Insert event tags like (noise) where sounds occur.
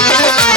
Thank (laughs) you.